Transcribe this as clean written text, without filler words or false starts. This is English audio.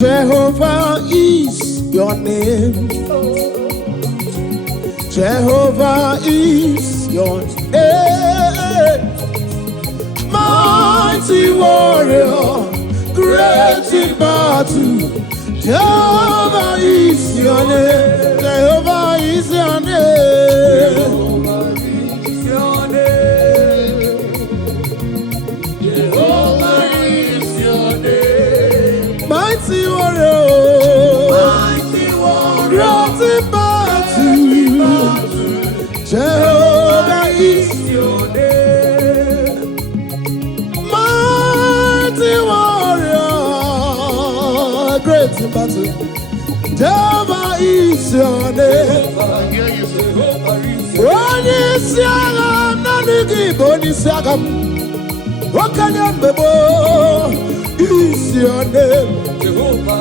Jehovah is your name. Jehovah is your name. Mighty warrior, great in battle. Jehovah is your name. Jehovah is your name. Jehovah is your name. Mighty warrior, great in battle. Jehovah is your name. Mighty warrior, great in battle. Jehovah is your name. When you see Agam, Igbo is Agam. What can you is your name?